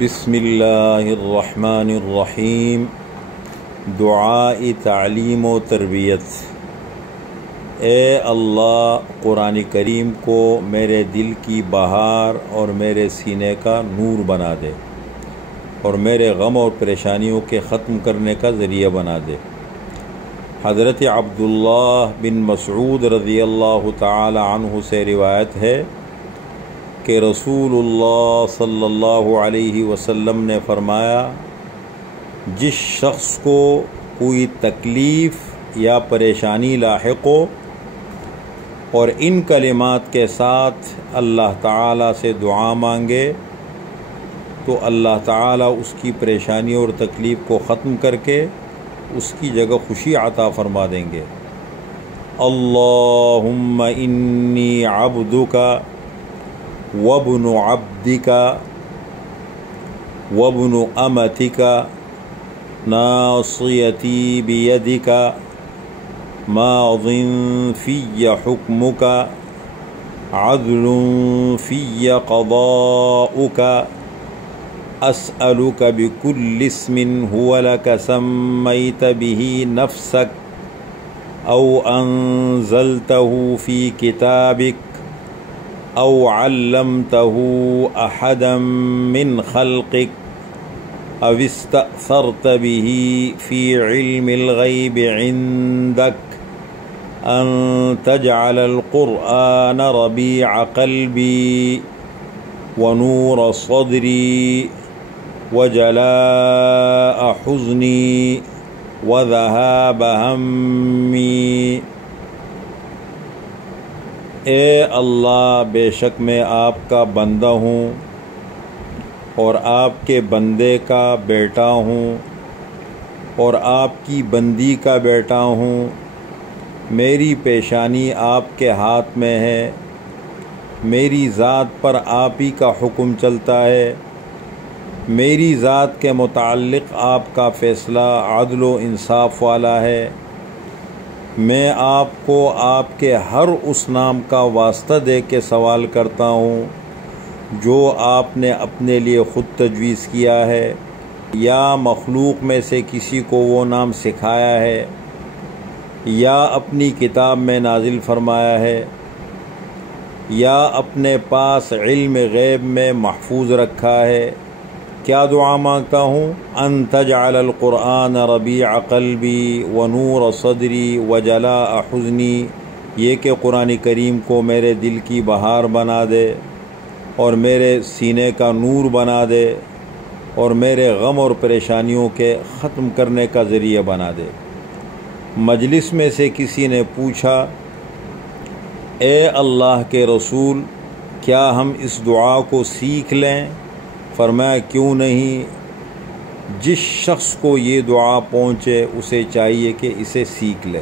بسم اللہ الرحمن الرحیم۔ دعائی تعلیم و تربیت۔ اے اللہ، قرآن کریم کو میرے دل کی بہار اور میرے سینے کا نور بنا دے اور میرے غم اور پریشانیوں کے ختم کرنے کا ذریعہ بنا دے۔ حضرت عبداللہ بن مسعود رضی اللہ تعالی عنہ سے روایت ہے کہ رسول اللہ صلی اللہ علیہ وسلم نے فرمایا، جس شخص کو کوئی تکلیف یا پریشانی لاحق ہو اور ان کلمات کے ساتھ اللہ تعالیٰ سے دعا مانگے تو اللہ تعالیٰ اس کی پریشانی اور تکلیف کو ختم کر کے اس کی جگہ خوشی عطا فرما دیں گے۔ اللہم انی عبدک وابن عبدک وابن امتک ناصیتی بیدک ماض فی حکمک عدل فی قضاؤک اسألک بکل اسم هو لک سمیت به نفسک او انزلته فی کتابک او علمته احدا من خلقك او استأثرت به في علم الغيب عندك ان تجعل القرآن ربيع قلبي ونور صدري وجلاء حزني وذهاب همي۔ اے اللہ، بے شک میں آپ کا بندہ ہوں اور آپ کے بندے کا بیٹا ہوں اور آپ کی بندی کا بیٹا ہوں۔ میری پیشانی آپ کے ہاتھ میں ہے، میری ذات پر آپ ہی کا حکم چلتا ہے، میری ذات کے متعلق آپ کا فیصلہ عدل و انصاف والا ہے۔ میں آپ کو آپ کے ہر اس نام کا واسطہ دے کے سوال کرتا ہوں جو آپ نے اپنے لیے خود تجویز کیا ہے یا مخلوق میں سے کسی کو وہ نام سکھایا ہے یا اپنی کتاب میں نازل فرمایا ہے یا اپنے پاس علم غیب میں محفوظ رکھا ہے۔ کیا دعا مانگتا ہوں؟ ان تجعل القرآن ربیع قلبی ونور صدری وجلاء حزنی، یہ کہ قرآن کریم کو میرے دل کی بہار بنا دے اور میرے سینے کا نور بنا دے اور میرے غم اور پریشانیوں کے ختم کرنے کا ذریعہ بنا دے۔ مجلس میں سے کسی نے پوچھا، اے اللہ کے رسول، کیا ہم اس دعا کو سیکھ لیں؟ فرمایا، کیوں نہیں؟ جس شخص کو یہ دعا پہنچے اسے چاہیے کہ اسے سیکھ لے۔